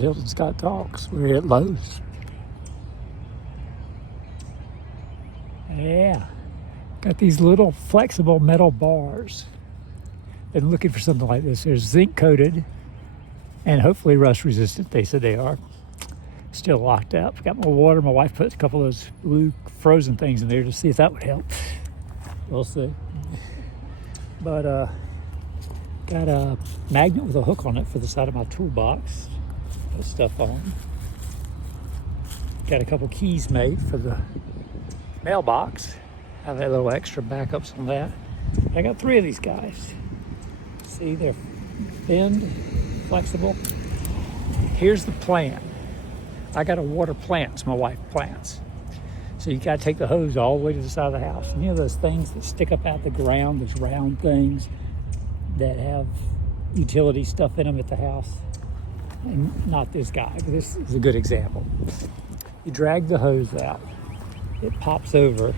Hylton's got dogs. We're at Lowe's. Yeah, got these little flexible metal bars. Been looking for something like this. They're zinc coated and hopefully rust resistant. They said they are. Still locked up. Got my water. My wife put a couple of those blue frozen things in there to see if that would help. We'll see. But got a magnet with a hook on it for the side of my toolbox. Put stuff on. Got a couple keys made for the mailbox. Have that little extra backups on that. I got 3 of these guys. See, they're bend, flexible. Here's the plan. I got to water plants. My wife plants. So you got to take the hose all the way to the side of the house. And you know those things that stick up out the ground, those round things that have utility stuff in them at the house? And not this guy, but this is a good example. You drag the hose out. It pops over.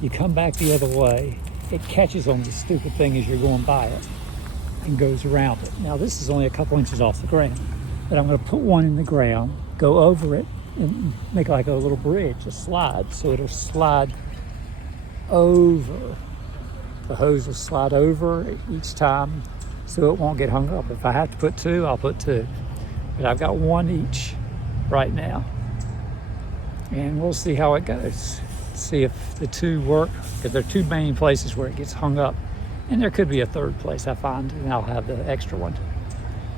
You come back the other way. It catches on this stupid thing as you're going by it and goes around it. Now this is only a couple inches off the ground, but I'm going to put one in the ground, go over it, and make like a little bridge, a slide, so it'll slide over. The hose will slide over each time so it won't get hung up. If I have to put 2, I'll put 2. But I've got 1 each right now. And we'll see how it goes. See if the 2 work, because there are 2 main places where it gets hung up. And there could be a 3rd place I find, and I'll have the extra one.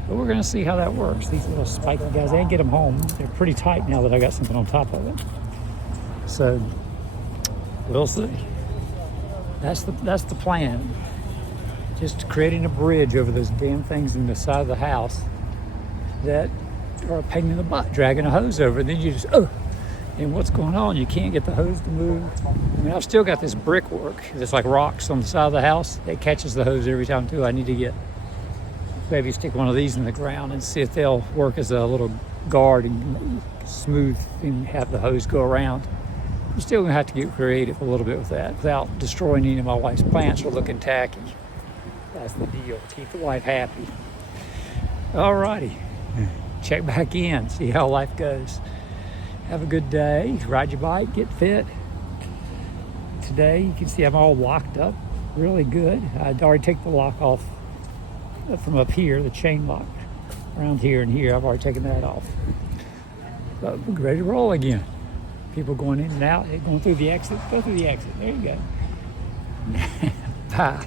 But we're gonna see how that works. These little spiky guys, I didn't get them home. They're pretty tight now that I got something on top of it. So, we'll see. That's the plan. Just creating a bridge over those damn things in the side of the house that are a pain in the butt, dragging a hose over, and then you just, and what's going on? You can't get the hose to move. I mean, I've still got this brickwork. It's like rocks on the side of the house. It catches the hose every time too. I need to get, maybe stick one of these in the ground and see if they'll work as a little guard and smooth and have the hose go around. I'm still gonna have to get creative a little bit with that without destroying any of my wife's plants or looking tacky. That's the deal, keep the wife happy. Alrighty, check back in, see how life goes. Have a good day, ride your bike, get fit. Today, you can see I'm all locked up, really good. I'd already taken the lock off from up here, the chain lock around here and here. I've already taken that off. So we're ready to roll again. People going in and out, going through the exit, go through the exit. There you go. Bye.